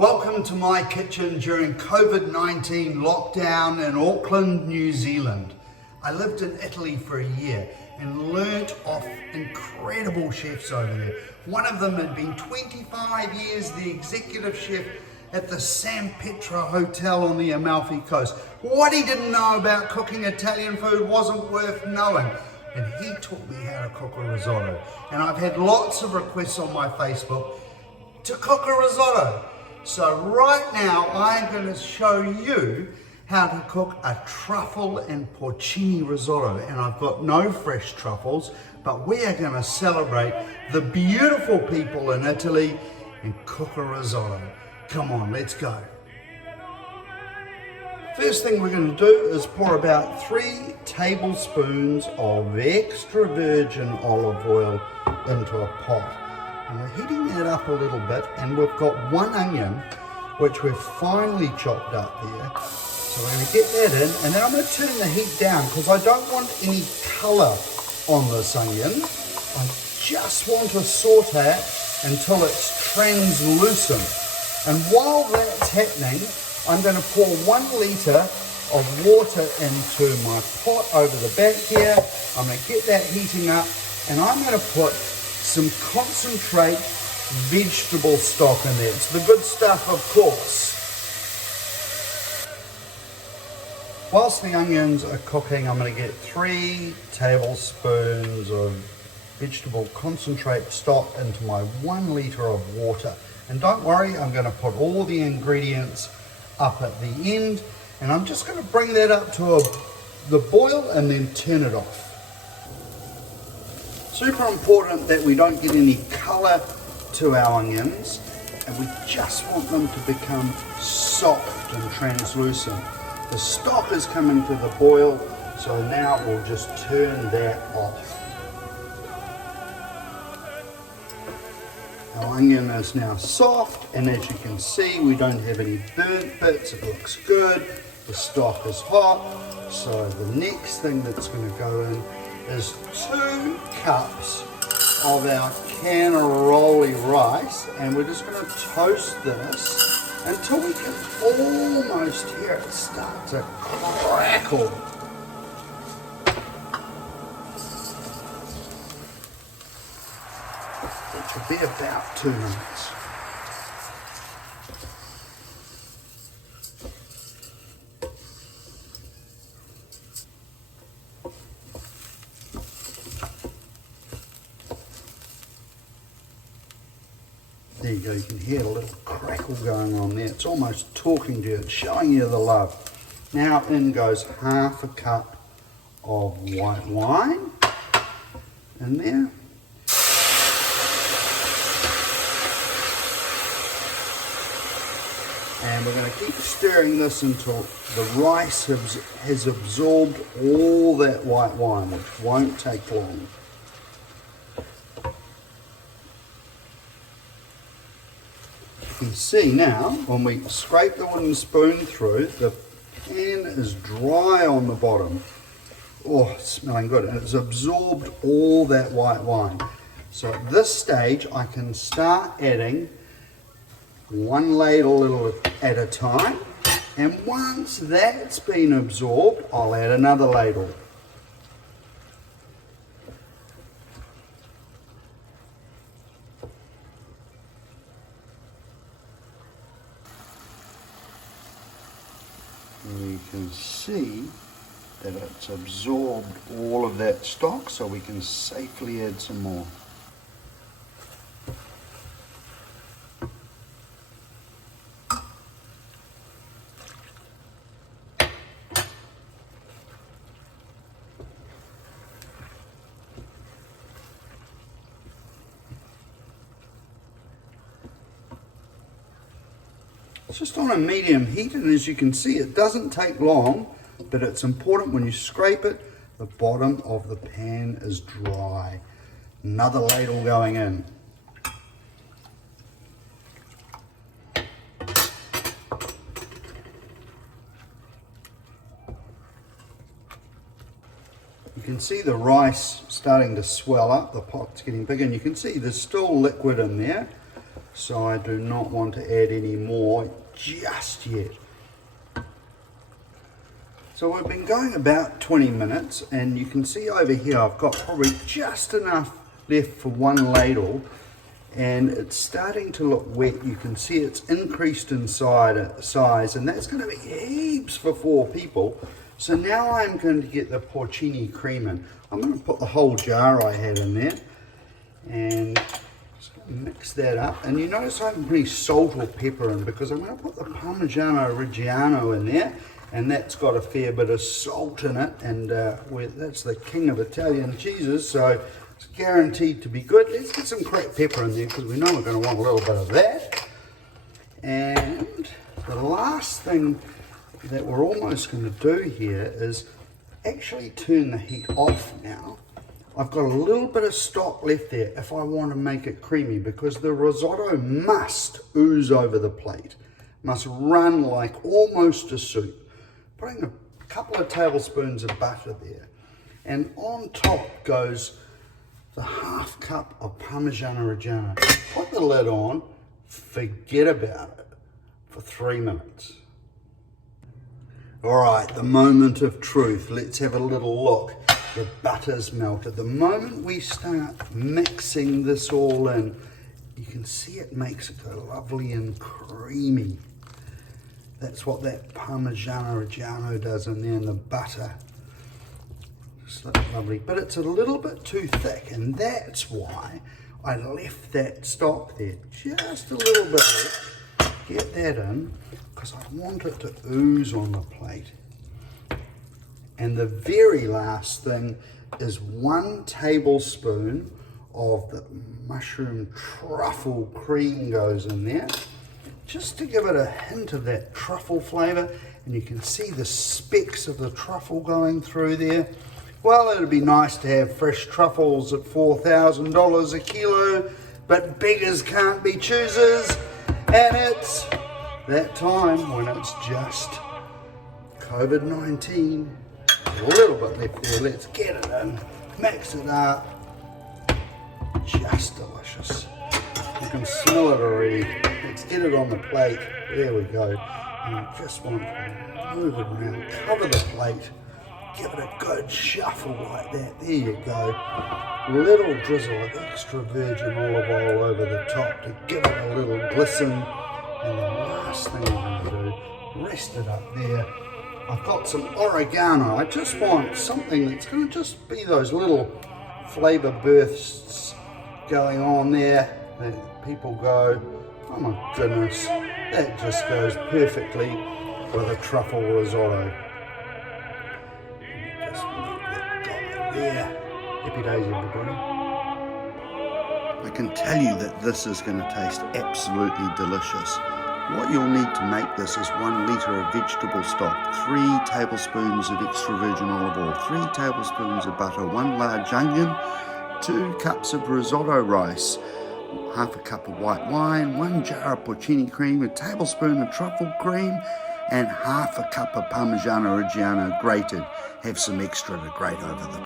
Welcome to my kitchen during COVID-19 lockdown in Auckland, New Zealand. I lived in Italy for a year and learnt off incredible chefs over there. One of them had been 25 years the executive chef at the San Pietro Hotel on the Amalfi Coast. What he didn't know about cooking Italian food wasn't worth knowing. And he taught me how to cook a risotto. And I've had lots of requests on my Facebook to cook a risotto. So right now I'm going to show you how to cook a truffle and porcini risotto. And I've got no fresh truffles, but we are going to celebrate the beautiful people in Italy and cook a risotto. Come on, let's go. First thing we're going to do is pour about 3 tablespoons of extra virgin olive oil into a pot. And we're heating that up a little bit, and we've got 1 onion, which we've finely chopped up there. So we're going to get that in, and then I'm going to turn the heat down because I don't want any colour on this onion. I just want to saute it until it's translucent. And while that's happening, I'm going to pour 1 litre of water into my pot over the back here. I'm going to get that heating up, and I'm going to put some concentrate vegetable stock in there. It's the good stuff, of course. Whilst the onions are cooking, I'm going to get 3 tablespoons of vegetable concentrate stock into my 1 litre of water. And don't worry, I'm going to put all the ingredients up at the end, and I'm just going to bring that up to the boil and then turn it off. Super important that we don't get any colour to our onions, and we just want them to become soft and translucent. The stock is coming to the boil, so now we'll just turn that off. Our onion is now soft, and as you can see, we don't have any burnt bits. It looks good. The stock is hot. So the next thing that's going to go in is 2 cups of our carnaroli rice, and we're just going to toast this until we can almost hear it start to crackle. It should be about 2 minutes. There you go, you can hear a little crackle going on there. It's almost talking to you, it's showing you the love. Now in goes 1/2 cup of white wine in there. And we're going to keep stirring this until the rice has absorbed all that white wine, which won't take long. You can see now, when we scrape the wooden spoon through, the pan is dry on the bottom. Oh, it's smelling good. And it's absorbed all that white wine. So at this stage, I can start adding 1 ladle at a time, and once that's been absorbed, I'll add another ladle. And you can see that it's absorbed all of that stock, so we can safely add some more. It's just on a medium heat, and as you can see, it doesn't take long, but it's important when you scrape it, the bottom of the pan is dry. Another ladle going in. You can see the rice starting to swell up, the pot's getting bigger, and you can see there's still liquid in there. so I do not want to add any more just yet. So we've been going about 20 minutes, and you can see over here I've got probably just enough left for one ladle, and it's starting to look wet. You can see it's increased in size, and that's going to be heaps for 4 people. So now I'm going to get the porcini cream in. I'm going to put the whole jar I had in there and just mix that up. And you notice I haven't put any salt or pepper in because I'm going to put the Parmigiano Reggiano in there, and that's got a fair bit of salt in it, and that's the king of Italian cheeses, so it's guaranteed to be good. Let's get some cracked pepper in there because we know we're going to want a little bit of that. And the last thing that we're almost going to do here is actually turn the heat off now. I've got a little bit of stock left there if I want to make it creamy, because the risotto must ooze over the plate, must run like almost a soup. Putting a couple of tablespoons of butter there, and on top goes the half cup of Parmigiano Reggiano. Put the lid on, forget about it for 3 minutes. All right, the moment of truth. Let's have a little look. The butter's melted. The moment we start mixing this all in, you can see it makes it go lovely and creamy. That's what that Parmigiano Reggiano does in there, in the butter. Just looks lovely, but it's a little bit too thick, and that's why I left that stock there just a little bit left. Get that in, because I want it to ooze on the plate. And the very last thing is 1 tablespoon of the mushroom truffle cream goes in there, just to give it a hint of that truffle flavour. And you can see the specks of the truffle going through there. Well, it'd be nice to have fresh truffles at $4,000 a kilo, but beggars can't be choosers. And it's that time when it's just COVID-19. A little bit left there. Let's get it in, mix it up. Just delicious. You can smell it already. Let's get it on the plate. There we go. And you just want to move it around, cover the plate, give it a good shuffle like that. There you go. Little drizzle of extra virgin olive oil over the top to give it a little glisten. And the last thing I'm going to do, rest it up there. I've got some oregano. I just want something that's going to just be those little flavour bursts going on there. That people go, oh my goodness, that just goes perfectly with a truffle risotto. And just make that go there. Happy days, everybody. I can tell you that this is going to taste absolutely delicious. What you'll need to make this is 1 litre of vegetable stock, 3 tablespoons of extra virgin olive oil, 3 tablespoons of butter, 1 large onion, 2 cups of risotto rice, half a cup of white wine, 1 jar of porcini cream, a tablespoon of truffle cream, and half a cup of Parmigiano Reggiano grated. Have some extra to grate over them.